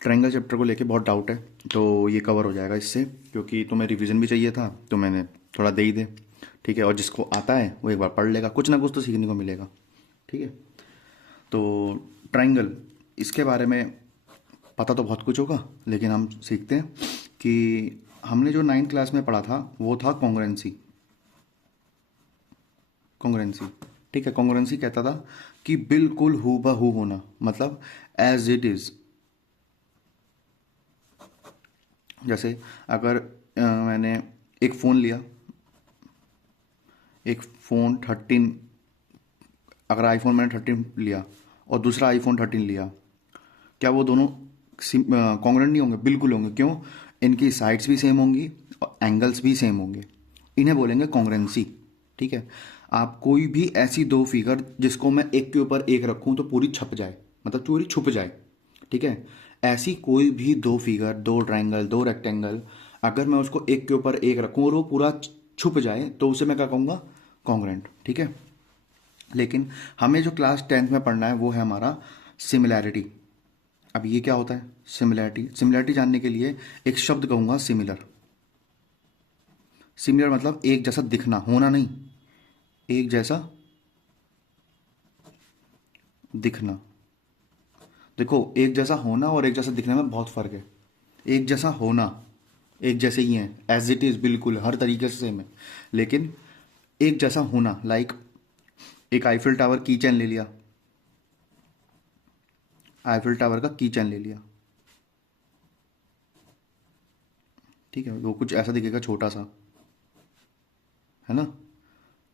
Triangle chapter को लेके बहुत डाउट है, तो ये कवर हो जाएगा इससे, क्योंकि तुम्हें रिवीजन भी चाहिए था तो मैंने थोड़ा दे ही दे। ठीक है, और जिसको आता है वो एक बार पढ़ लेगा, कुछ ना कुछ तो सीखने को मिलेगा। ठीक है, तो ट्रायंगल, इसके बारे में पता तो बहुत कुछ होगा, लेकिन हम सीखते हैं कि हमने जो 9th क्लास में पढ़ा था वो था कॉन्ग्रुएंसी। कॉन्ग्रुएंसी, ठीक है, कॉन्ग्रुएंसी कहता था कि बिल्कुल हूबहू होना, मतलब एज इट इज़। जैसे अगर मैंने एक फ़ोन लिया, एक फ़ोन 13, अगर आईफोन मैंने 13 लिया और दूसरा आईफोन 13 लिया, क्या वो दोनों कॉन्ग्रुएंट नहीं होंगे? बिल्कुल होंगे। क्यों? इनकी साइड्स भी सेम होंगी और एंगल्स भी सेम होंगे। इन्हें बोलेंगे कॉन्ग्रुएंसी। ठीक है, आप कोई भी ऐसी दो फिगर जिसको मैं एक के ऊपर एक रखूं तो पूरी छप जाए, मतलब पूरी छुप जाए। ठीक है, ऐसी कोई भी दो फिगर, दो ट्रायंगल, दो रेक्टेंगल, अगर मैं उसको एक के ऊपर एक रखूं और वो पूरा छुप जाए तो उसे मैं क्या कहूँगा? कॉन्ग्रुएंट। ठीक है, लेकिन हमें जो क्लास 10th में पढ़ना है वो है हमारा सिमिलैरिटी। अब ये क्या होता है सिमिलैरिटी? सिमिलैरिटी जानने के लिए एक शब्द कहूंगा, सिमिलर। सिमिलर मतलब एक जैसा दिखना, होना नहीं, एक जैसा दिखना। देखो, एक जैसा होना और एक जैसा दिखने में बहुत फर्क है। एक जैसा होना, एक जैसे ही हैं, एज इट इज, बिल्कुल हर तरीके से सेम है। लेकिन एक जैसा होना, लाइक एक आईफिल टावर की चैन ले लिया, आईफिल टावर का की चैन ले लिया। ठीक है, वो कुछ ऐसा दिखेगा, छोटा सा, है ना,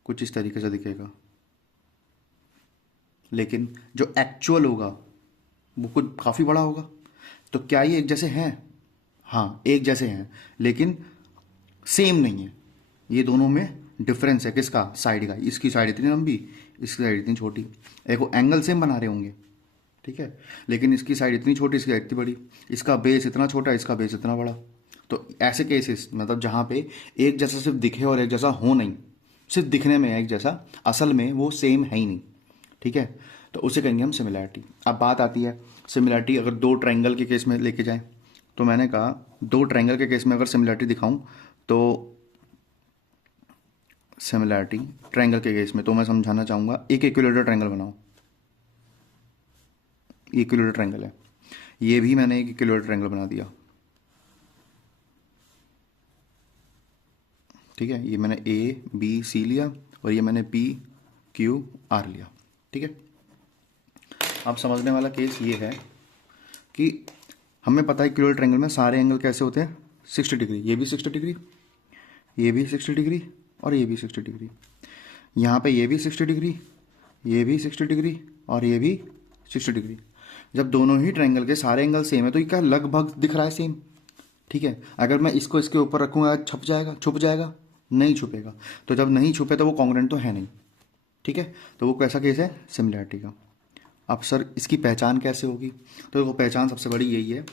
कुछ इस तरीके से दिखेगा। लेकिन जो एक्चुअल होगा वो कुछ काफ़ी बड़ा होगा। तो क्या ये एक जैसे हैं? हाँ, एक जैसे हैं, लेकिन सेम नहीं है। ये दोनों में डिफरेंस है। किसका? साइड का। इसकी साइड इतनी लंबी, इसकी साइड इतनी छोटी। देखो, एंगल सेम बना रहे होंगे, ठीक है, लेकिन इसकी साइड इतनी छोटी, इसकी साइड इतनी बड़ी, इसका बेस इतना छोटा, इसका बेस इतना बड़ा। तो ऐसे केसेस, मतलब जहाँ पे एक जैसा सिर्फ दिखे और एक जैसा हो नहीं, सिर्फ दिखने में है एक जैसा, असल में वो सेम है ही नहीं। ठीक है, तो उसे कहेंगे हम सिमिलैरिटी। अब बात आती है सिमिलैरिटी अगर दो ट्रायंगल के केस में लेके जाएं, तो मैंने कहा दो ट्रायंगल के केस में अगर सिमिलैरिटी दिखाऊं तो सिमिलैरिटी ट्रायंगल के केस में तो मैं समझाना चाहूँगा, एक इक्विलेटरल ट्रायंगल बनाओ। ये इक्विलेटरल ट्रायंगल है, ये भी मैंने एक इक्विलेटरल ट्रायंगल बना दिया। ठीक है, ये मैंने ए बी सी लिया और ये मैंने पी क्यू आर लिया। ठीक है, अब समझने वाला केस ये है कि हमें पता है इक्विलेटरल ट्रायंगल में सारे एंगल कैसे होते हैं? 60 डिग्री। ये भी 60 डिग्री, ये भी 60 डिग्री और ये भी 60 डिग्री। यहाँ पे ये भी 60 डिग्री, ये भी 60 डिग्री और ये भी 60 डिग्री। जब दोनों ही ट्रायंगल के सारे एंगल सेम है तो ये क्या लगभग दिख रहा है सेम। ठीक है, अगर मैं इसको इसके ऊपर रखूँगा छप जाएगा? छुप जाएगा? नहीं छुपेगा। तो जब नहीं छुपे तो वो कॉन्ग्रुएंट तो है नहीं। ठीक है, तो वो कैसा केस है? सिमिलैरिटी का। अब सर इसकी पहचान कैसे होगी? तो देखो, पहचान सबसे बड़ी यही है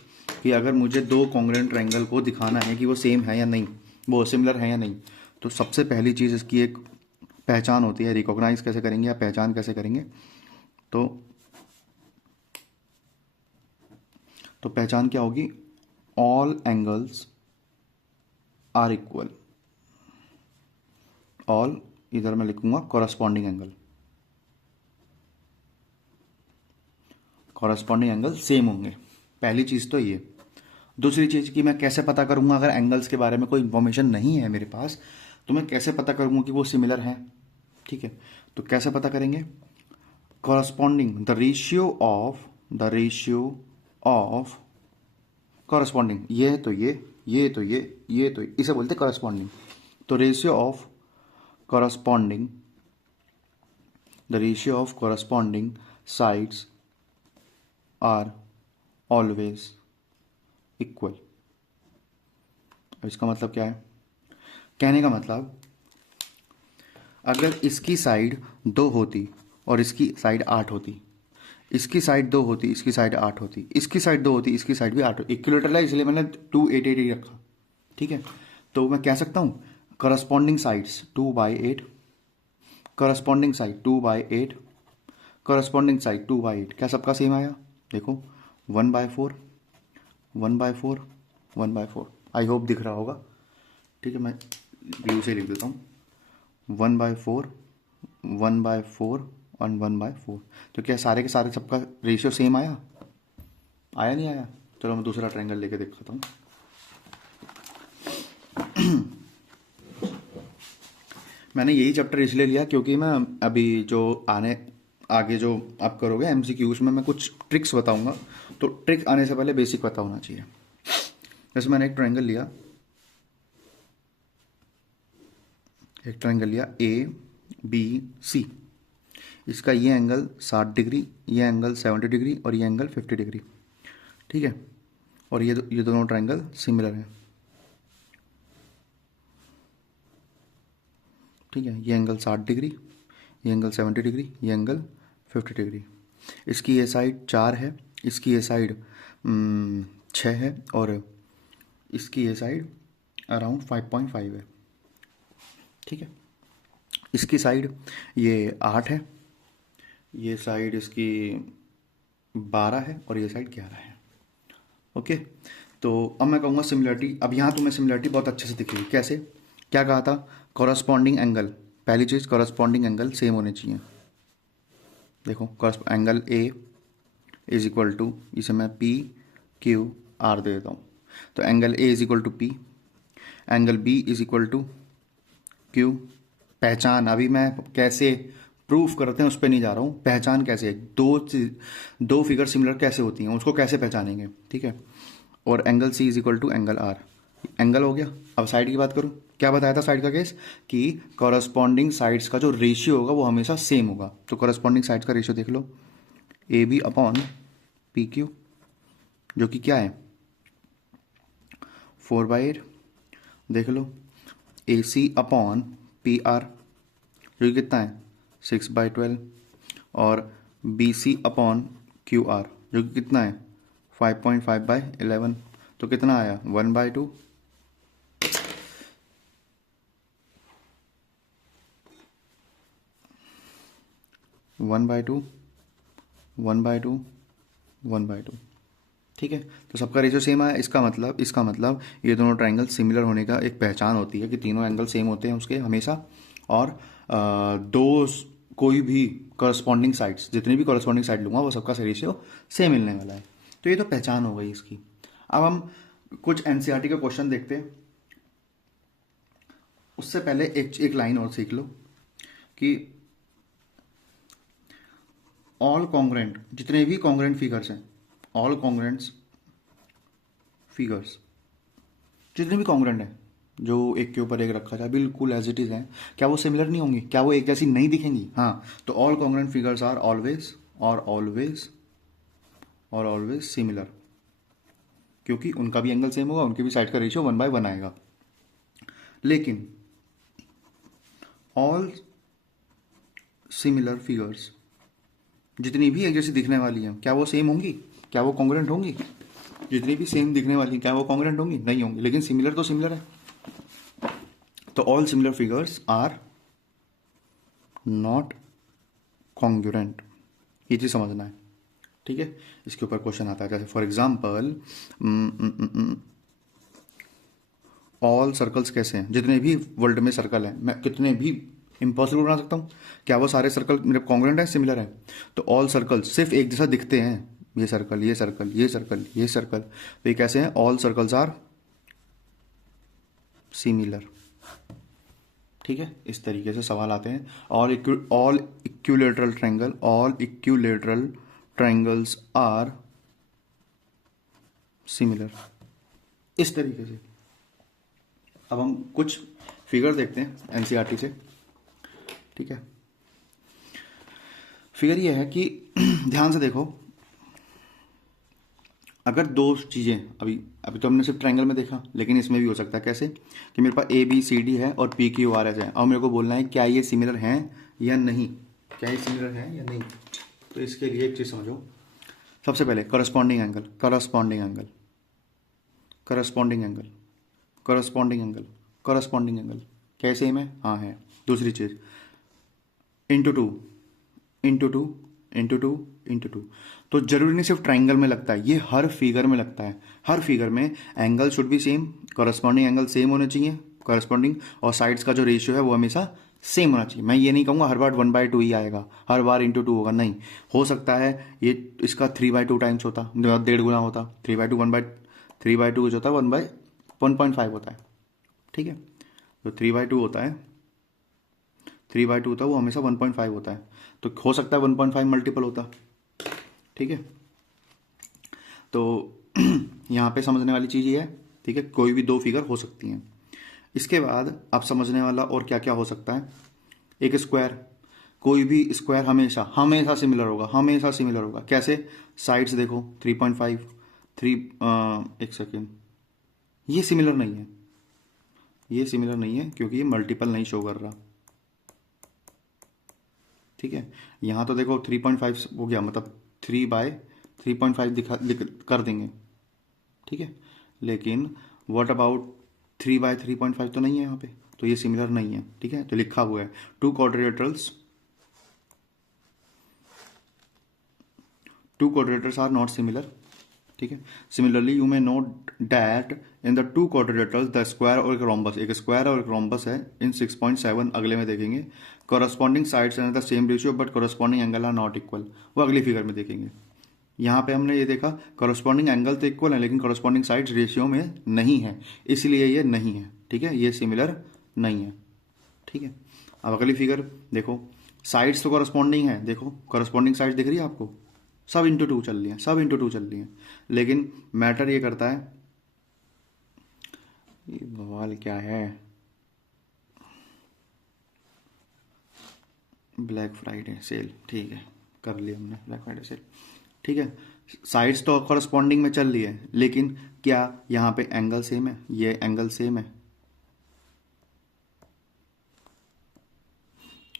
कि अगर मुझे दो कॉन्ग्रुएंट ट्रायंगल को दिखाना है कि वो सेम है या नहीं, वो सिमिलर है या नहीं, तो सबसे पहली चीज़ इसकी एक पहचान होती है। रिकॉग्नाइज कैसे करेंगे या पहचान कैसे करेंगे? तो पहचान क्या होगी? All angles are equal. All, इधर मैं लिखूंगा corresponding angle, corresponding angle same होंगे। पहली चीज़ तो ये। दूसरी चीज़ कि मैं कैसे पता करूंगा, अगर एंगल्स के बारे में कोई इन्फॉर्मेशन नहीं है मेरे पास, तो मैं कैसे पता करूंगा कि वो सिमिलर हैं? ठीक है, तो कैसे पता करेंगे? Corresponding, the ratio of corresponding, ये है तो ये तो ये तो इसे बोलते हैं कॉरस्पॉन्डिंग। तो ratio of corresponding, the ratio of corresponding sides are always equal. इसका मतलब क्या है? कहने का मतलब, अगर इसकी साइड 2 होती और इसकी साइड 8 होती, इसकी साइड 2 होती, इसकी साइड 8 होती, इसकी साइड 2 होती, इसकी साइड भी 8 होती, इक्विलेटरल है इसलिए मैंने 2 8 8 ही रखा। ठीक है, तो मैं कह सकता हूँ corresponding sides 2/8, corresponding side 2/8, corresponding side 2/8, क्या सबका सेम आया? देखो, 1/4 1/4 1/4, आई होप दिख रहा होगा। ठीक है, मैं ब्लू से लिख देता हूँ 1/4 1/4 और 1/4। तो क्या सारे के सारे सबका रेशियो सेम आया? आया नहीं आया? चलो मैं दूसरा ट्रायंगल लेके दिखाता हूँ। मैंने यही चैप्टर इसलिए लिया क्योंकि मैं अभी जो आगे जो आप करोगे एमसीक्यूज में मैं कुछ ट्रिक्स बताऊंगा, तो ट्रिक आने से पहले बेसिक पता होना चाहिए। जैसे मैंने एक ट्रायंगल लिया ए बी सी। इसका ये एंगल 60 डिग्री, ये एंगल 70 डिग्री और ये एंगल 50 डिग्री। ठीक है, और ये दोनों ट्रायंगल सिमिलर हैं। ठीक है, ये एंगल 60 डिग्री, ये एंगल 70 डिग्री, ये एंगल 50 डिग्री। इसकी ये साइड 4 है, इसकी ये साइड 6 है और इसकी ये साइड अराउंड 5.5 है। ठीक है, इसकी साइड ये 8 है, ये साइड इसकी 12 है और ये साइड 11 है। ओके, तो अब मैं कहूँगा सिमिलरिटी। अब यहाँ तुम्हें सिमिलरिटी बहुत अच्छे से दिखेगी। कैसे? क्या कहा था? Corresponding angle. पहली चीज़, कॉरस्पॉन्डिंग एंगल सेम होने चाहिए। देखो, angle A is equal to, इसे मैं पी क्यू आर दे देता हूँ। तो angle A is equal to P, angle B is equal to Q. पहचान, अभी मैं कैसे प्रूफ करते हैं उस पर नहीं जा रहा हूँ। पहचान कैसे, दो फिगर सिमिलर कैसे होती हैं उसको कैसे पहचानेंगे। ठीक है, और angle C is equal to angle R. Angle हो गया। अब साइड की बात करूँ, क्या बताया था साइड का केस? कि कॉरस्पॉन्डिंग साइड्स का जो रेशियो होगा वो हमेशा सेम होगा। तो कॉरस्पॉन्डिंग साइड्स का रेशियो देख लो, A B upon P Q, जो कि क्या है 4/8। देख लो A C upon P R, जो कि कितना है 6/12, और B C upon Q R, जो कि कितना है 5.5/11। तो कितना आया 1/2। 1/2 1/2 1/2। ठीक है, तो सबका रेशियो सेम आया। इसका मतलब ये दोनों ट्रायंगल सिमिलर होने का एक पहचान होती है कि तीनों एंगल सेम होते हैं उसके हमेशा। और दो कोई भी कॉरस्पॉन्डिंग साइड्स, जितनी भी कॉरस्पॉन्डिंग साइड लूंगा वो सबका रेशियो सेम मिलने वाला है। तो ये तो पहचान हो गई इसकी। अब हम कुछ एनसीईआरटी के क्वेश्चन देखते हैं। उससे पहले एक लाइन और सीख लो कि ऑल कॉन्ग्रेंट, जितने भी कॉन्ग्रेंट फिगर्स हैं, ऑल कॉन्ग्रेंट्स फिगर्स जितने भी कॉन्ग्रेंट हैं जो एक के ऊपर एक रखा जाए बिल्कुल एज इट इज है, क्या वो सिमिलर नहीं होंगी? क्या वो एक जैसी नहीं दिखेंगी? हाँ, तो all congruent figures are always और ऑलवेज सिमिलर, क्योंकि उनका भी एंगल सेम होगा, उनके भी साइड का रेशियो 1/1 आएगा। लेकिन ऑल सिमिलर फिगर्स जितनी भी एक जैसी दिखने वाली हैं, क्या वो सेम होंगी? क्या वो कॉन्ग्रेंट होंगी? जितनी भी सेम दिखने वाली हैं, क्या वो कॉन्ग्रेंट होंगी? नहीं होंगी। लेकिन सिमिलर तो सिमिलर है। तो all similar figures are not congruent, ये चीज समझना है। ठीक है, इसके ऊपर क्वेश्चन आता है। जैसे फॉर एग्जाम्पल ऑल सर्कल्स कैसे हैं? जितने भी वर्ल्ड में सर्कल हैं, मैं कितने भी इम्पॉसिबल बना सकता हूँ। क्या वो सारे सर्कल मेरे कॉन्ग्रुएंट है, सिमिलर है? तो ऑल सर्कल्स सिर्फ एक जैसा दिखते हैं, ये सर्कल ये सर्कल ये सर्कल ये सर्कल, तो ये कैसे हैं? All circles are similar. ठीक है, इस तरीके से सवाल आते हैं। All equilateral triangles are similar, इस तरीके से। अब हम कुछ फिगर देखते हैं एनसीईआरटी से। ठीक है, फिगर ये है कि ध्यान से देखो, अगर दो चीज़ें, अभी तो हमने सिर्फ ट्रायंगल में देखा, लेकिन इसमें भी हो सकता है। कैसे? कि मेरे पास ए बी सी डी है और पी क्यू आर एस है, और मेरे को बोलना है क्या ये सिमिलर हैं या नहीं, क्या ये सिमिलर हैं या नहीं। तो इसके लिए एक चीज़ समझो। सबसे पहले corresponding angle, corresponding angle, corresponding angle, corresponding angle, corresponding angle, क्या ये सेम है? हाँ है। दूसरी चीज़, into two into two into two into two. तो जरूरी नहीं सिर्फ ट्राइंगल में लगता है, ये हर फिगर में लगता है। हर फिगर में angle should be same, corresponding angle same होने चाहिए करस्पॉन्डिंग, और साइड्स का जो रेशियो है वो हमेशा सेम होना चाहिए। मैं ये नहीं कहूँगा हर बार 1/2 ही आएगा, हर बार इंटू टू होगा, नहीं। हो सकता है ये इसका 3/2 टाइम्स होता, 1.5 गुना होता, 3/2 3/2 जो होता है 1/1.5 होता है, ठीक है। तो 3/2 होता है, 3/2 होता है वो हमेशा 1.5 होता है, तो हो सकता है 1.5 मल्टीपल होता, ठीक है। तो यहाँ पे समझने वाली चीज़ ये है, ठीक है, कोई भी दो फिगर हो सकती हैं। इसके बाद अब समझने वाला और क्या क्या हो सकता है, एक स्क्वायर, कोई भी स्क्वायर हमेशा हमेशा सिमिलर होगा, हमेशा सिमिलर होगा। कैसे? साइड्स देखो 3.5, 3 एक सेकेंड, ये सिमिलर नहीं है, ये सिमिलर नहीं है क्योंकि ये मल्टीपल नहीं शो कर रहा, ठीक है। यहाँ तो देखो 3.5 हो गया, मतलब 3/3.5 कर देंगे, ठीक है। लेकिन व्हाट अबाउट 3/3.5 तो नहीं है यहाँ पे, तो ये सिमिलर नहीं है, ठीक है। तो लिखा हुआ है two quadrilaterals are not similar, ठीक है। Similarly you may note that in the two quadrilaterals the square और एक रोम्बस, एक स्क्वायर और एक रोम्बस है इन 6.7, अगले में देखेंगे। Corresponding sides and the same ratio but corresponding angle are not equal, वो अगली फिगर में देखेंगे। यहाँ पे हमने ये देखा कॉरस्पॉन्डिंग एंगल तो इक्वल है लेकिन कॉरस्पॉन्डिंग साइड्स रेशियो में नहीं है, इसलिए ये नहीं है, ठीक है, ये सिमिलर नहीं है, ठीक है। अब अगली फिगर देखो, साइड्स तो कॉरस्पॉन्डिंग है, देखो कॉरस्पॉन्डिंग साइड्स दिख रही है आपको, सब इंटू टू चल रही है, सब इंटू टू चल रही है। लेकिन मैटर ये करता है, ये बवाल क्या है, ब्लैक फ्राइडे सेल, ठीक है, कर लिया हमने ब्लैक फ्राइडे सेल, ठीक है। साइड्स तो कॉरस्पॉन्डिंग में चल रही है, लेकिन क्या यहाँ पे एंगल सेम है? ये एंगल सेम है,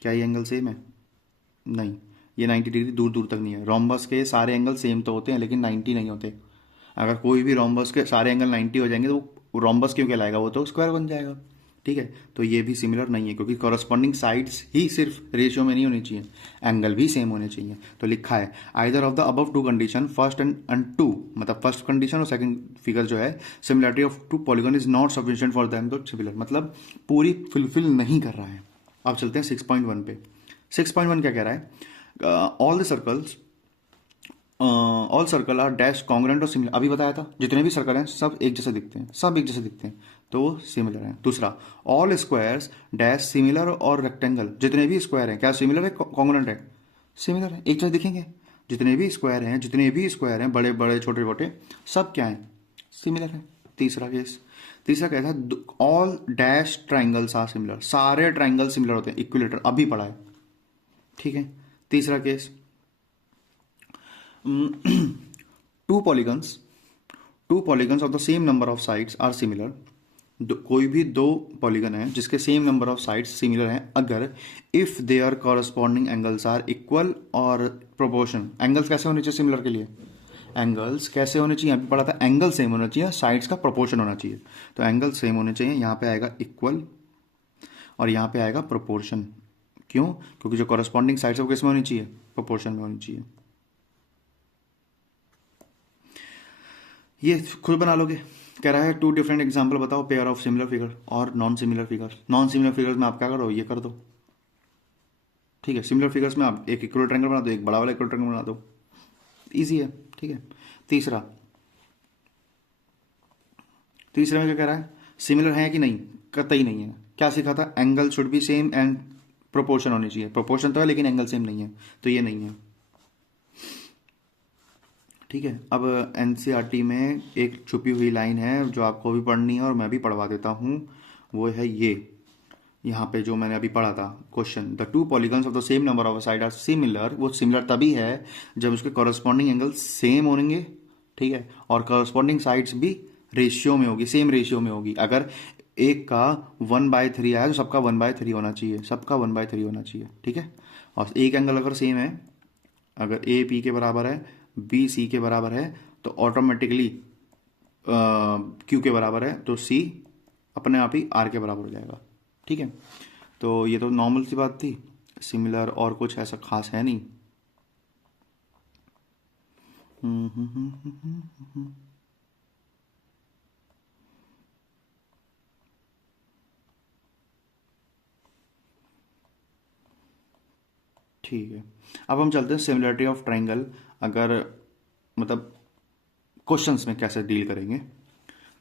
क्या ये एंगल सेम है? नहीं, ये 90 डिग्री दूर दूर तक नहीं है। रोम्बस के सारे एंगल सेम तो होते हैं लेकिन 90 नहीं होते। अगर कोई भी रोम्बस के सारे एंगल 90 हो जाएंगे तो वो रोम्बस क्यों कहलाएगा, वो तो स्क्वायर बन जाएगा, ठीक है। तो ये भी सिमिलर नहीं है क्योंकि कॉरस्पॉन्डिंग साइड्स ही सिर्फ रेशियो में नहीं होनी चाहिए, एंगल भी सेम होने चाहिए। तो लिखा है either of the above two condition first and two, मतलब फर्स्ट कंडीशन और सेकंड फिगर जो है similarity of two polygon is not sufficient for them to similar, मतलब पूरी फुलफिल नहीं कर रहा है। अब चलते हैं 6.1 पे। 6.1 क्या कह रहा है, all circle are dash congruent और सिमिलर, अभी बताया था जितने भी सर्कल हैं सब एक जैसे दिखते हैं, सब एक जैसे दिखते हैं, तो वो सिमिलर हैं। दूसरा, ऑल स्क्वायर्स डैश सिमिलर और रेक्टेंगल, जितने भी स्क्वायर हैं क्या सिमिलर है कॉन्ग्रेंट है? सिमिलर है, एक जैसे दिखेंगे। जितने भी स्क्वायर हैं बड़े बड़े छोटे छोटे सब क्या हैं? सिमिलर है। तीसरा केस, तीसरा कहता है all dash triangles are similar, सारे ट्राइंगल सिमिलर होते हैं, इक्विलेटर अभी पढ़ा है, ठीक है। तीसरा case, two polygons of the same number of sides are similar, कोई भी दो पॉलीगन है जिसके same number of sides similar हैं अगर if there corresponding angles are equal और प्रोपोर्शन। एंगल्स कैसे होने चाहिए सिमिलर के लिए? एंगल्स कैसे होने चाहिए? अभी पढ़ा था एंगल सेम होना चाहिए, साइड्स का प्रोपोर्शन होना चाहिए। तो एंगल सेम होने चाहिए, यहाँ पे आएगा इक्वल और यहाँ पे आएगा प्रोपोर्शन। क्यों? क्योंकि जो कॉरस्पॉन्डिंग साइड्स है वो किस में होनी चाहिए? प्रोपोर्शन में होनी चाहिए। ये खुद बना लोगे। कह रहा है टू डिफरेंट एग्जाम्पल बताओ पेयर ऑफ सिमिलर फिगर और non similar figure. Non similar figures में आप क्या करो, ये कर दो, ठीक है। सिमिलर फिगर्स में आप एक इक्वल ट्रायंगल बना दो, एक बड़ा वाला इक्वल ट्रायंगल बना दो, इजी है, ठीक है। तीसरा में क्या कह रहा है, सिमिलर है कि नहीं? कतई नहीं है। क्या सीखा था? Angle should be same and proportion होनी चाहिए। प्रोपोर्शन तो है लेकिन एंगल सेम नहीं है, तो ये नहीं है, ठीक है। अब एनसीईआरटी में एक छुपी हुई लाइन है जो आपको भी पढ़नी है और मैं भी पढ़वा देता हूँ, वो है ये, यहाँ पे जो मैंने अभी पढ़ा था question, the two polygons of the same number of side are similar, वो सिमिलर तभी है जब उसके कॉरस्पॉन्डिंग एंगल सेम होंगे, ठीक है, और कॉरस्पॉन्डिंग साइड्स भी रेशियो में होगी, सेम रेशियो में होगी। अगर एक का 1/3 आया तो सबका 1/3 होना चाहिए, सबका 1/3 होना चाहिए, ठीक है। और एक एंगल अगर सेम है, अगर ए पी के बराबर है, बी सी के बराबर है, तो ऑटोमेटिकली क्यू के बराबर है, तो सी अपने आप ही आर के बराबर हो जाएगा, ठीक है। तो ये तो नॉर्मल सी बात थी, सिमिलर और कुछ ऐसा खास है नहीं। ठीक है, अब हम चलते हैं सिमिलरिटी ऑफ ट्राइंगल। अगर मतलब क्वेश्चंस में कैसे डील करेंगे,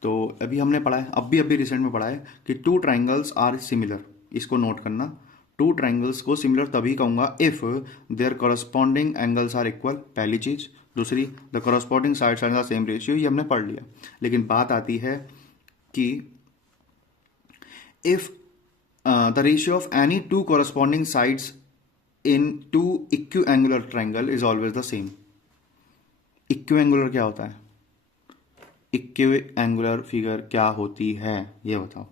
तो अभी हमने पढ़ा है, अभी रिसेंट में पढ़ा है कि टू ट्राइंगल्स आर सिमिलर। इसको नोट करना, टू ट्राइंगल्स को सिमिलर तभी कहूंगा if there corresponding angles are equal, पहली चीज। दूसरी, the corresponding sides are the same ratio, ये हमने पढ़ लिया। लेकिन बात आती है कि if the ratio of any two corresponding sides in two equiangular triangle is always the same. Equiangular क्या होता है? इक्विएंगुलर फिगर क्या होती है ये बताओ।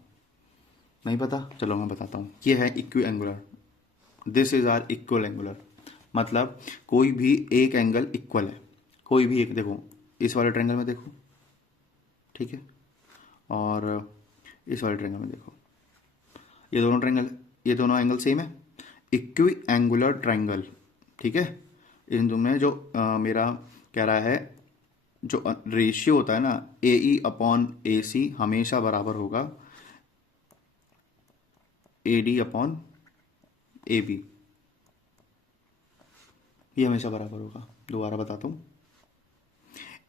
नहीं पता? चलो मैं बताता हूँ। ये है equiangular, this is are equal angular. मतलब कोई भी एक एंगल इक्वल है, कोई भी एक। देखो इस वाले ट्रायंगल में देखो, ठीक है, और इस वाले ट्रायंगल में देखो, ये दोनों ट्रायंगल, ये दोनों एंगल सेम है, इक्विएंगुलर ट्रायंगल, ठीक है। इन दोनों में जो मेरा कह रहा है, जो रेशियो होता है ना, ए ई अपॉन ए सी हमेशा बराबर होगा A D upon A B, ये हमेशा बराबर होगा। दोबारा बताता हूँ,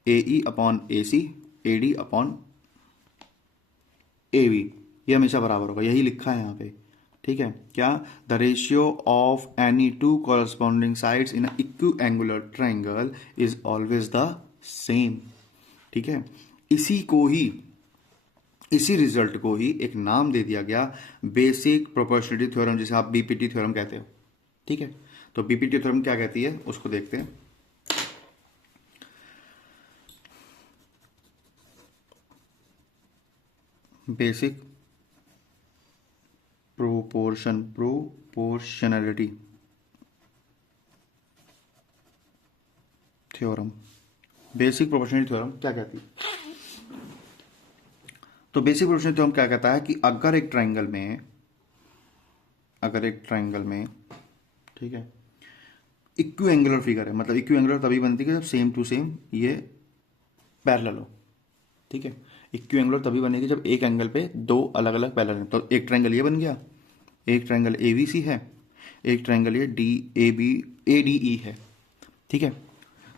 A E upon A C, A D upon A B, ये हमेशा बराबर होगा, यही लिखा है यहाँ पे, ठीक है। क्या? The ratio of any two corresponding sides in equiangular triangle is always the same, ठीक है। इसी को ही, इसी रिजल्ट को ही एक नाम दे दिया गया बेसिक प्रोपोर्शनलिटी थ्योरम, जिसे आप बीपीटी थ्योरम कहते हो, ठीक है। तो बीपीटी थ्योरम क्या कहती है उसको देखते हैं। Basic proportionality theorem, basic proportionality theorem क्या कहती है? तो बेसिक प्रोपोर्शनलिटी थ्योरम क्या कहता है कि अगर एक ट्रायंगल में, ठीक है, इक्विएंगुलर फिगर है, मतलब इक्विएंगुलर तभी बनती है जब सेम टू सेम ये पैरेलल हो, ठीक है। इक्विएंगुलर तभी बनेगी जब एक एंगल पे दो अलग अलग पैरेलल हैं। तो एक ट्रायंगल ये बन गया, एक ट्रायंगल ए बी सी है, एक ट्रायंगल ये D A B A D E है, ठीक है।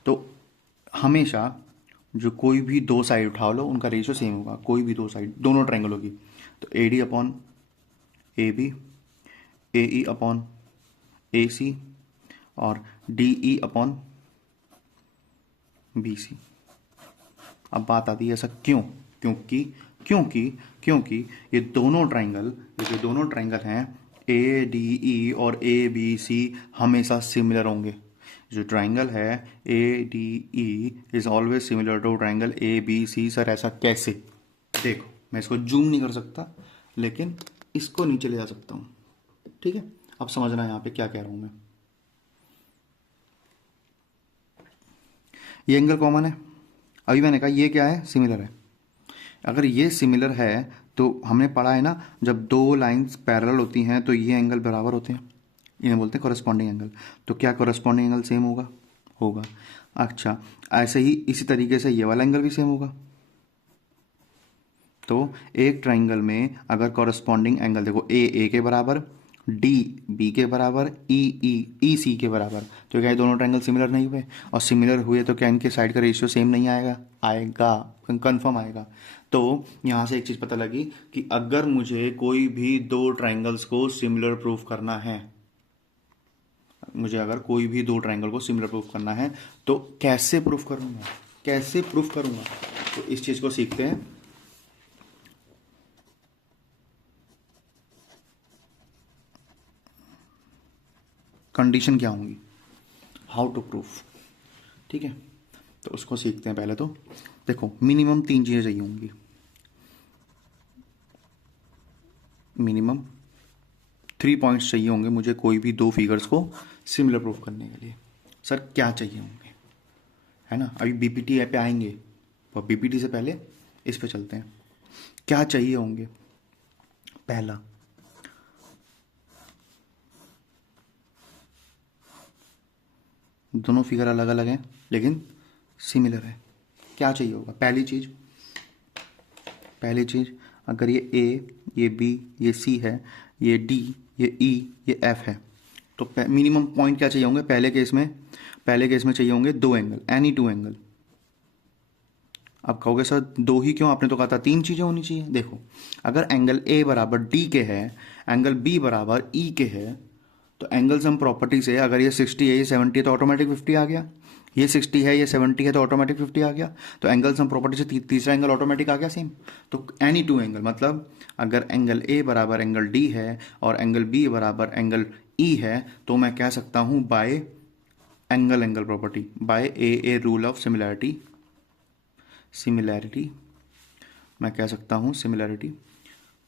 तो हमेशा जो कोई भी दो साइड उठा लो उनका रेशियो सेम होगा, कोई भी दो साइड दोनों ट्रायंगल होगी। तो A D upon A B, A E upon A C और D E upon B C. अब बात आती है ऐसा क्यों? क्योंकि क्योंकि क्योंकि ये दोनों ट्रायंगल, ये जो दोनों ट्रायंगल हैं ए डी ई और ए बी सी हमेशा सिमिलर होंगे। जो ट्रायंगल है A D E is always similar to triangle A B C. Sir ऐसा कैसे? देखो मैं इसको जूम नहीं कर सकता, लेकिन इसको नीचे ले जा सकता हूँ, ठीक है। अब समझना यहाँ पे क्या कह रहा हूँ मैं। ये एंगल कॉमन है, अभी मैंने कहा ये क्या है? सिमिलर है। अगर ये सिमिलर है तो हमने पढ़ा है ना, जब दो लाइंस पैरेलल होती हैं तो ये एंगल बराबर होते हैं, इन्हें बोलते हैं कॉरस्पॉन्डिंग एंगल। तो क्या कॉरस्पॉन्डिंग एंगल सेम होगा? होगा। अच्छा, ऐसे ही इसी तरीके से ये वाला एंगल भी सेम होगा। तो एक ट्राइंगल में अगर कॉरस्पॉन्डिंग एंगल देखो, ए के बराबर, डी बी के बराबर, ई सी के बराबर, तो क्या ये दोनों ट्राइंगल सिमिलर नहीं हुए? और सिमिलर हुए तो क्या इनके साइड का रेशियो सेम नहीं आएगा? आएगा, कंफर्म आएगा। तो यहाँ से एक चीज़ पता लगी कि अगर मुझे कोई भी दो ट्राइंगल्स को सिमिलर प्रूफ करना है, मुझे अगर कोई भी दो ट्राइंगल को सिमिलर प्रूफ करना है तो कैसे प्रूफ करूँगा, कैसे प्रूफ करूँगा? तो इस चीज़ को सीखते हैं। कंडीशन क्या होंगी, हाउ टू प्रूफ, ठीक है। तो उसको सीखते हैं। पहले तो देखो मिनिमम तीन चीज़ें चाहिए होंगी, मिनिमम 3 पॉइंट्स चाहिए होंगे मुझे कोई भी दो फिगर्स को सिमिलर प्रूफ करने के लिए। सर क्या चाहिए होंगे, है ना? अभी बीपीटी पे आएंगे, तो बीपीटी से पहले इस पे चलते हैं। क्या चाहिए होंगे? पहला, दोनों फिगर अलग अलग हैं लेकिन सिमिलर है। क्या चाहिए होगा? पहली चीज़ अगर ये ए, ये बी, ये सी है, ये डी, ये ई, ये एफ है, तो मिनिमम पॉइंट क्या चाहिए होंगे? पहले केस में चाहिए होंगे दो एंगल, एनी टू एंगल। अब कहोगे सर दो ही क्यों, आपने तो कहा था तीन चीज़ें होनी चाहिए। देखो, अगर एंगल ए बराबर डी के है, एंगल बी बराबर ई के है, तो एंगल सम प्रॉपर्टी से अगर ये 60 है, ये 70 है, तो ऑटोमेटिक 50 आ गया। ये 60 है, ये 70 है, तो ऑटोमेटिक 50 आ गया। तो एंगल सम प्रॉपर्टी से तीसरा एंगल ऑटोमेटिक आ गया सेम। तो एनी टू एंगल मतलब अगर एंगल ए बराबर एंगल डी है और एंगल बी बराबर एंगल ई है, तो मैं कह सकता हूँ by angle property, by a rule of similarity मैं कह सकता हूँ सिमिलैरिटी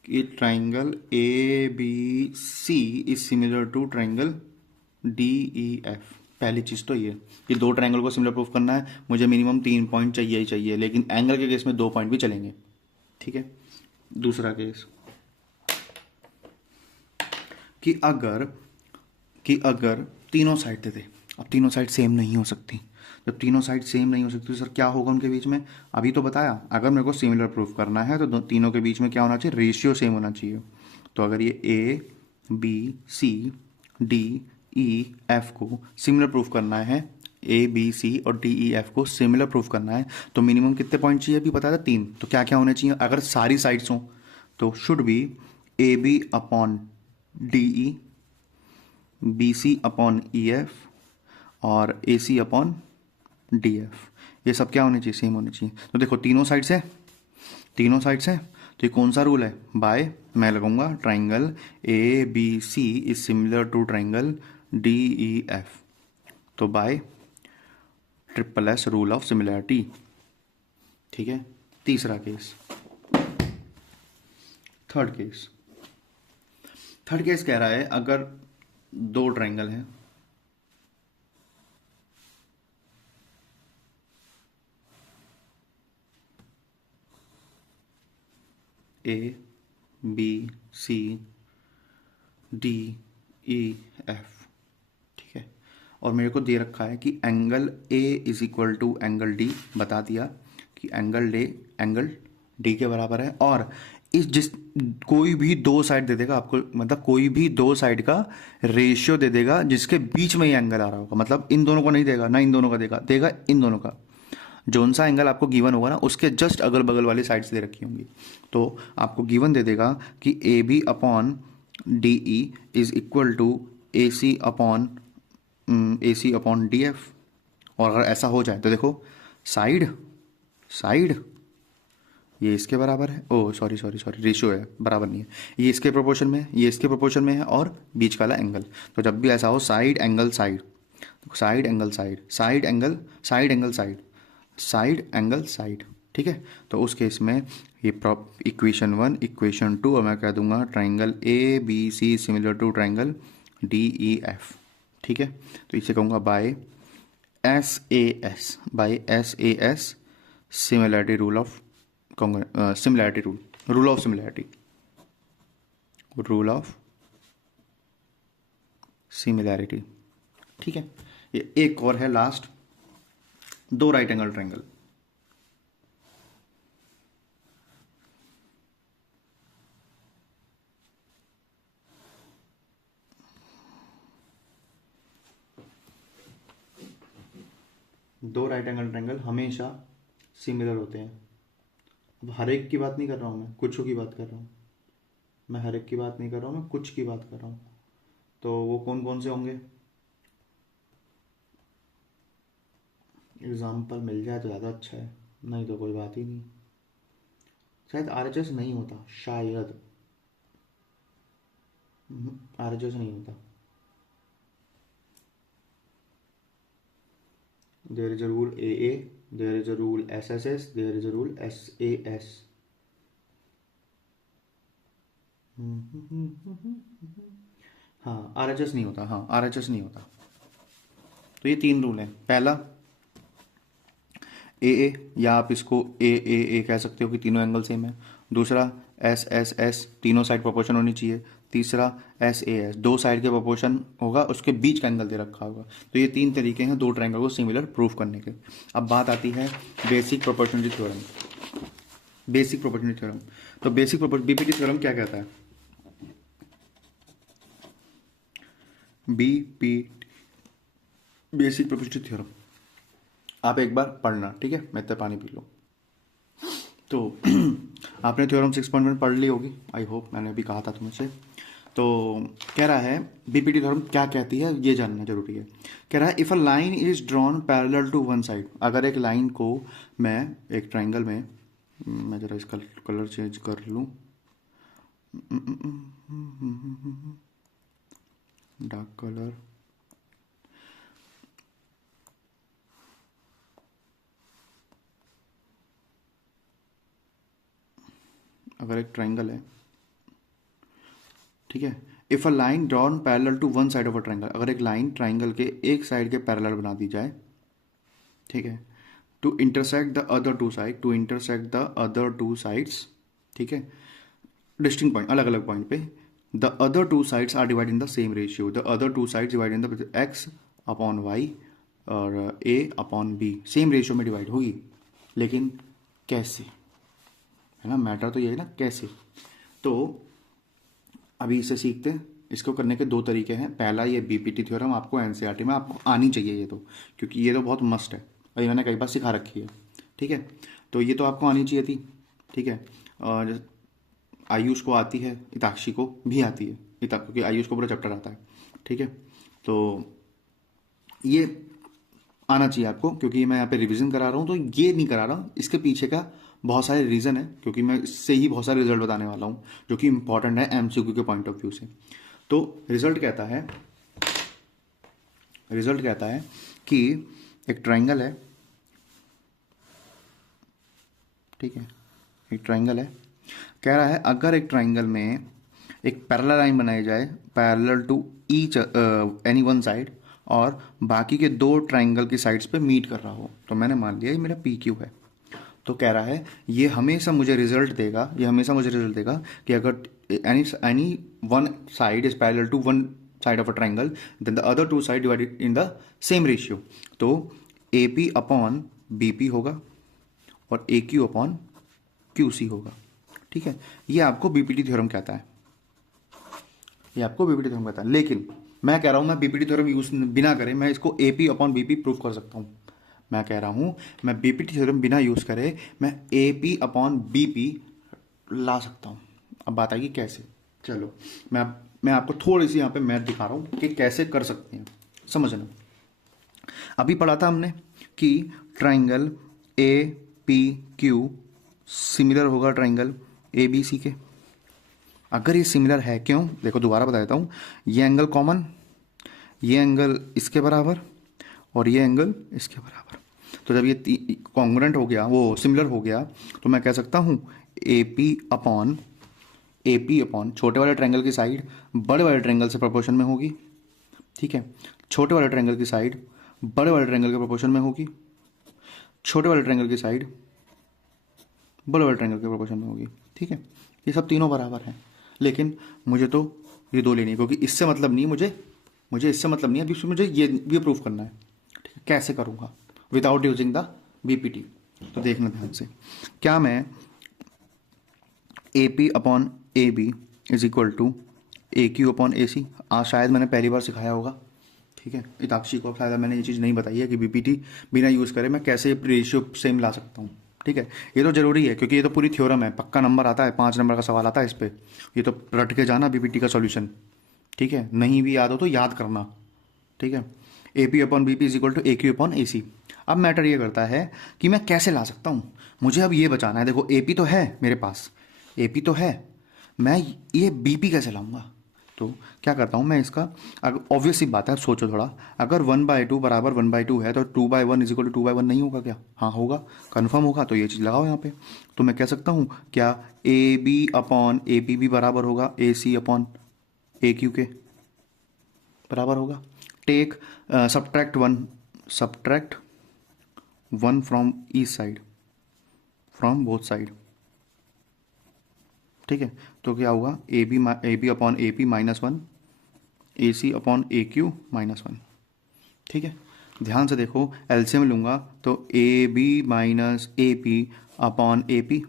कि triangle A B C is similar to triangle D E F. पहली चीज़ तो ये दो ट्राइंगल को सिमिलर प्रूफ करना है, मुझे मिनिमम 3 पॉइंट चाहिए ही चाहिए, लेकिन एंगल के केस में 2 पॉइंट भी चलेंगे। ठीक है। दूसरा केस कि अगर तीनों साइड दे दे। अब तीनों साइड सेम नहीं हो सकती। जब तीनों साइड सेम नहीं हो सकती तो सर क्या होगा उनके बीच में? अभी तो बताया, अगर मेरे को सिमिलर प्रूफ करना है तो तीनों के बीच में क्या होना चाहिए? रेशियो सेम होना चाहिए। तो अगर ये A B C D E F को सिमिलर प्रूफ करना है, ए बी सी और डी ई एफ को सिमिलर प्रूफ करना है, तो मिनिमम कितने पॉइंट चाहिए? अभी बताया था 3। तो क्या क्या होने चाहिए अगर सारी साइड्स हों? तो should be A B upon D E, B C upon E F और A C upon D F. ये सब क्या होने चाहिए? सेम होने चाहिए। तो देखो तीनों साइड से तो ये कौन सा रूल है? बाय मैं लगाऊंगा triangle A B C is similar to triangle D E F, तो by triple S rule of similarity. ठीक है। तीसरा केस, थर्ड केस कह रहा है अगर दो ट्राइंगल हैं, A B C D E F, ठीक है, और मेरे को दे रखा है कि angle A is equal to angle D, बता दिया कि एंगल डी के बराबर है, और कोई भी दो साइड दे देगा आपको, मतलब कोई भी दो साइड का रेशियो दे देगा जिसके बीच में ये एंगल आ रहा होगा, मतलब इन दोनों को नहीं देगा, ना इन दोनों का देगा इन दोनों का। जोन सा एंगल आपको गिवन होगा ना, उसके जस्ट अगल बगल वाली साइड्स दे रखी होंगी, तो आपको गिवन दे देगा कि A B upon D E is equal to A C upon D F. और अगर ऐसा हो जाए तो देखो साइड ये इसके बराबर है, ओ सॉरी रेशियो है, बराबर नहीं है, ये इसके प्रोपोर्शन में है, ये इसके प्रोपोर्शन में है, और बीच वाला एंगल। तो जब भी ऐसा हो साइड एंगल साइड, ठीक है। तो उस केस में ये इक्वेशन 1 इक्वेशन 2 और मैं कह दूंगा triangle A B C similar to triangle D E F. ठीक है। तो इसे कहूँगा by S A S similarity rule of similarity. ठीक है। ये एक और है लास्ट, दो राइट एंगल ट्रायंगल। दो राइट एंगल ट्रायंगल हमेशा सिमिलर होते हैं। अब हर एक की बात नहीं कर रहा हूँ मैं, कुछ की बात कर रहा हूँ मैं, हर एक की बात नहीं कर रहा हूँ मैं, कुछ की बात कर रहा हूँ। तो वो कौन कौन से होंगे? एग्जाम्पल मिल जाए तो ज़्यादा अच्छा है, नहीं तो कोई बात ही नहीं। शायद आरएचएस नहीं होता, शायद आरएचएस नहीं होता। There is a rule AA, there is a rule SSS, there is a rule SAS। हाँ आरएचएस नहीं होता, हाँ आरएचएस नहीं होता। तो ये 3 रूल हैं। पहला AA, या आप इसको ए कह सकते हो कि तीनों एंगल सेम है। दूसरा SSS, तीनों साइड प्रोपोर्शन होनी चाहिए। तीसरा एस ए एस, दो साइड के प्रोपोर्शन होगा, उसके बीच का एंगल दे रखा होगा। तो ये तीन तरीके हैं दो ट्रायंगल को सिमिलर प्रूफ करने के। अब बात आती है basic proportionality theorem. Basic proportionality theorem, तो बेसिक बीपीटी थ्योरम क्या कहता है? बीपी बेसिक प्रोपोर्शनलिटी थ्योरम आप एक बार पढ़ना, ठीक है? मैं इतना पानी पी लूँ। तो आपने थ्योरम 6.1 पढ़ ली होगी, आई होप, मैंने अभी कहा था तुमसे। तो कह रहा है बीपीटी थ्योरम क्या कहती है ये जानना जरूरी है। कह रहा है if a line is drawn parallel to one side, अगर एक लाइन को मैं एक ट्राइंगल में, मैं जरा इसका कलर चेंज कर लूँ, डार्क कलर, अगर एक ट्राइंगल है, ठीक है, if a line drawn parallel to one side of a triangle, अगर एक लाइन ट्राइंगल के एक साइड के पैरेलल बना दी जाए, ठीक है, to intersect the other two side, to intersect the other two sides, ठीक है, डिस्टिंक्ट पॉइंट, अलग अलग पॉइंट पे, the other two sides are divide in the same ratio, the other two sides divide in the X upon Y और A upon B, same ratio में divide होगी। लेकिन कैसे, है ना, मैटर तो ये है ना कैसे। तो अभी इसे सीखते हैं। इसको करने के दो तरीके हैं। पहला, ये बीपीटी थ्योरम आपको एनसीईआरटी में आपको आनी चाहिए ये तो, क्योंकि ये तो बहुत मस्ट है और ये मैंने कई बार सिखा रखी है, ठीक है। तो ये तो आपको आनी चाहिए थी, ठीक है। और आयुष को आती है, इताक्षी को भी आती है, क्योंकि आयुष को पूरा चैप्टर आता है, ठीक है। तो ये आना चाहिए आपको, क्योंकि मैं यहाँ पे रिवीजन करा रहा हूँ। तो ये नहीं करा रहा हूँ, इसके पीछे का बहुत सारे रीज़न है, क्योंकि मैं इससे ही बहुत सारे रिजल्ट बताने वाला हूँ जो कि इंपॉर्टेंट है एमसीक्यू के पॉइंट ऑफ व्यू से। तो रिजल्ट कहता है कि एक ट्राइंगल है, ठीक है, एक ट्राइंगल है, कह रहा है अगर एक ट्राइंगल में एक पैरेलल लाइन बनाई जाए parallel to each any one side और बाकी के दो ट्राइंगल की साइड्स पे मीट कर रहा हो, तो मैंने मान लिया ये मेरा पी क्यू है। तो कह रहा है ये हमेशा मुझे रिजल्ट देगा कि अगर any one side is parallel to one side of a triangle then the other two side divided in the same ratio, तो A P upon B P होगा और A Q upon Q C होगा, ठीक है। ये आपको BPT theorem कहता है, लेकिन मैं कह रहा हूं मैं बीपीटी थ्योरम यूज बिना करे मैं इसको ए पी अपॉन बीपी प्रूव कर सकता हूं। मैं कह रहा हूं मैं बीपीटी थ्योरम बिना यूज करे मैं ए पी अपॉन बीपी ला सकता हूं। अब बात आएगी कैसे। चलो मैं आपको थोड़ी सी यहाँ पे मैथ दिखा रहा हूं कि कैसे कर सकते हैं, समझना। अभी पढ़ा था हमने कि triangle A P Q similar होगा ट्राइंगल ए बी सी के। अगर ये सिमिलर है, क्यों, देखो दोबारा बता देता हूँ, ये एंगल कॉमन, ये एंगल इसके बराबर और ये एंगल इसके बराबर। तो जब ये कॉन्ग्रुएंट हो गया, वो सिमिलर हो गया, तो मैं कह सकता हूँ ए पी अपॉन छोटे वाले ट्रायंगल की साइड बड़े वाले ट्रायंगल से प्रोपोर्शन में होगी, ठीक है। छोटे वाले ट्रायंगल की साइड बड़े वाले ट्रायंगल के प्रोपोर्शन में होगी, छोटे वाले ट्रायंगल की साइड बड़े वाले ट्रायंगल के प्रोपोर्शन में होगी, ठीक है। ये सब तीनों बराबर हैं, लेकिन मुझे तो ये दो लेनी है, क्योंकि इससे मतलब नहीं, मुझे इससे मतलब नहीं है, अभी मुझे ये प्रूफ करना है, ठीक है। कैसे करूँगा विदाउट यूजिंग द बीपीटी, तो देखना ध्यान से। क्या मैं A P upon A B is equal to A Q upon A C, आज शायद मैंने पहली बार सिखाया होगा, ठीक है। इताक्षी को शायद मैंने ये चीज़ नहीं बताई है कि बीपीटी बिना यूज़ करे मैं कैसे रेशियो सेम ला सकता हूँ, ठीक है। ये तो जरूरी है, क्योंकि ये तो पूरी थ्योरम है, पक्का नंबर आता है, 5 नंबर का सवाल आता है इस पर। ये तो रट के जाना बीपीटी का सॉल्यूशन, ठीक है। नहीं भी याद हो तो याद करना, ठीक है। A P upon B P is equal to A Q upon A C. अब मैटर ये करता है कि मैं कैसे ला सकता हूँ, मुझे अब ये बचाना है। देखो ए पी तो है मेरे पास, ए पी तो है, मैं ये बी पी कैसे लाऊंगा। तो क्या करता हूँ मैं इसका, अगर ऑब्वियस सी बात है, सोचो थोड़ा, अगर 1/2 बराबर 1/2 है तो 2/1 इज इक्वल टू 2/1 नहीं होगा क्या? हाँ होगा, कन्फर्म होगा। तो ये चीज़ लगाओ यहाँ पे। तो मैं कह सकता हूँ क्या A B upon A P भी बराबर होगा ए सी अपॉन ए क्यू के बराबर होगा। Take subtract one from each side, from both side, ठीक है। तो क्या होगा, A B upon A P -1, A C upon A Q -1। ठीक है, ध्यान से देखो, एलसीएम लूँगा तो A B minus A P upon A P,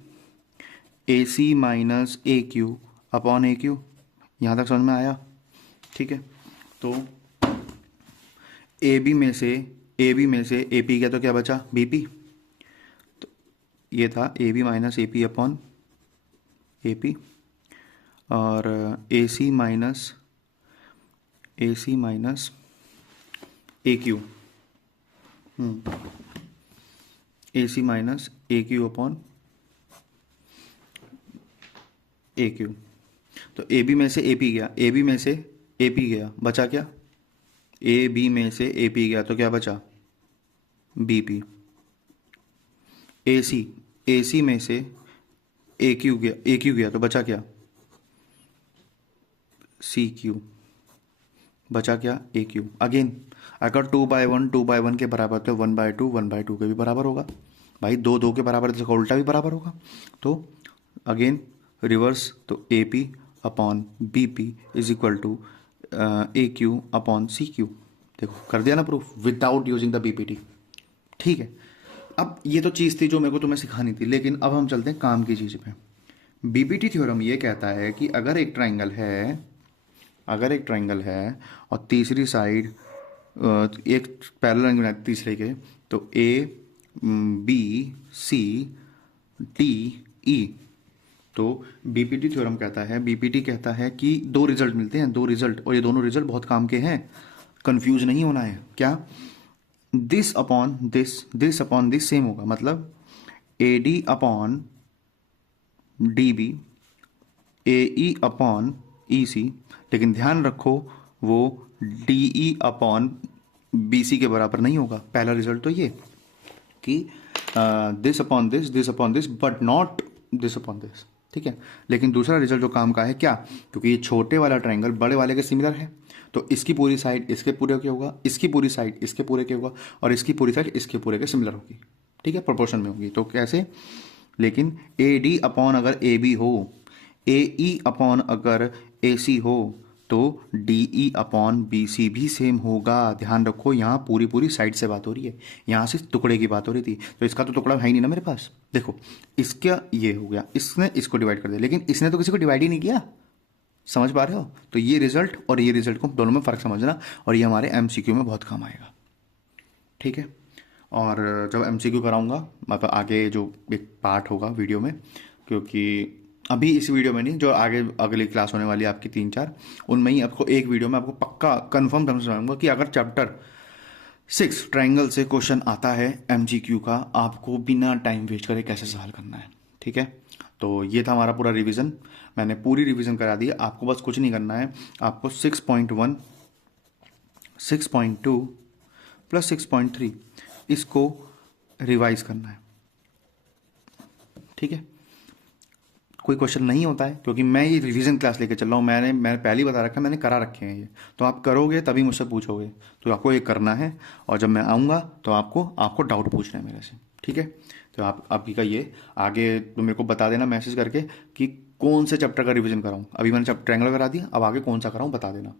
A C minus A Q upon A Q. यहाँ तक समझ में आया? ठीक है, तो ए बी में से ए पी गया तो क्या बचा, बी पी। तो ये था A B minus A P upon A P, और A C minus A Q, A C minus A Q upon A Q. तो ए बी में से ए पी गया, ए बी में से ए पी गया, बचा क्या, ए बी में से ए पी गया तो क्या बचा, बी पी। ए सी में से ए क्यू गया तो बचा क्या, सी क्यू, बचा क्या, ए क्यू। अगेन अगर 2/1 के बराबर तो 1/2 के भी बराबर होगा भाई, 2 के बराबर तो उल्टा भी बराबर होगा। तो अगेन रिवर्स, तो A P upon B P is equal to A Q upon C Q. देखो कर दिया ना proof without using the BPT. ठीक है, अब ये तो चीज़ थी जो मेरे को तुम्हें सिखानी थी, लेकिन अब हम चलते हैं काम की चीज़ पे। बीपीटी थ्योरम ये कहता है कि अगर एक ट्राइंगल है और तीसरी साइड एक पैरेलल लाइन बनाती तीसरे के, तो ए बी सी डी ई, तो बीपीटी थ्योरम कहता है कि दो रिजल्ट मिलते हैं, और ये दोनों रिजल्ट बहुत काम के हैं, कंफ्यूज नहीं होना है। क्या, दिस अपॉन दिस सेम होगा, मतलब A D upon D B, A E upon E C, लेकिन ध्यान रखो वो D E upon B C के बराबर नहीं होगा। पहला रिजल्ट तो ये कि this upon this but not this upon this. ठीक है, लेकिन दूसरा रिजल्ट जो काम का है, क्या, क्योंकि ये छोटे वाला ट्रायंगल बड़े वाले के सिमिलर है, तो इसकी पूरी साइड इसके पूरे के होगा, इसकी पूरी साइड इसके पूरे के होगा, और इसकी पूरी साइड इसके पूरे के सिमिलर होगी। ठीक है, प्रोपोर्शन में होगी। तो कैसे, लेकिन ए डी अपॉन अगर ए बी हो, ए ई अपॉन अगर ए सी हो, तो D E upon B C भी सेम होगा। ध्यान रखो, यहाँ पूरी साइड से बात हो रही है, यहाँ से टुकड़े की बात हो रही थी, तो इसका तो टुकड़ा है ही नहीं ना मेरे पास। देखो इसका ये हो गया, इसने इसको डिवाइड कर दिया, लेकिन इसने तो किसी को डिवाइड ही नहीं किया। समझ पा रहे हो? तो ये रिजल्ट और ये रिजल्ट को दोनों में फ़र्क समझना, और ये हमारे एमसीक्यू में बहुत काम आएगा। ठीक है, और जब एमसीक्यू कराऊंगा, मतलब आगे जो एक पार्ट होगा वीडियो में, क्योंकि अभी इस वीडियो में नहीं, जो आगे अगली क्लास होने वाली है आपकी 3-4, उनमें ही आपको एक वीडियो में आपको पक्का कंफर्म समझाऊंगा कि अगर चैप्टर 6 ट्रायंगल से क्वेश्चन आता है एमसीक्यू का, आपको बिना टाइम वेस्ट करे कैसे सवाल करना है। ठीक है, तो ये था हमारा पूरा रिवीजन, मैंने पूरी रिवीजन करा दी है। आपको बस कुछ नहीं करना है, आपको 6.1, 6.2 प्लस 6.3 इसको रिवाइज करना है। ठीक है, कोई क्वेश्चन नहीं होता है, क्योंकि मैं ये रिवीजन क्लास लेके चल रहा हूँ, मैंने पहले ही बता रखा है, मैंने करा रखे हैं ये, तो आप करोगे तभी मुझसे पूछोगे, तो आपको ये करना है, और जब मैं आऊँगा तो आपको डाउट पूछना है मेरे से। ठीक है, तो आप आपकी का ये आगे तो मेरे को बता देना मैसेज करके कि कौन से चैप्टर का रिवीजन कराऊँ। अभी मैंने ट्रायंगल करा दिया, अब आगे कौन सा कराऊँ बता देना।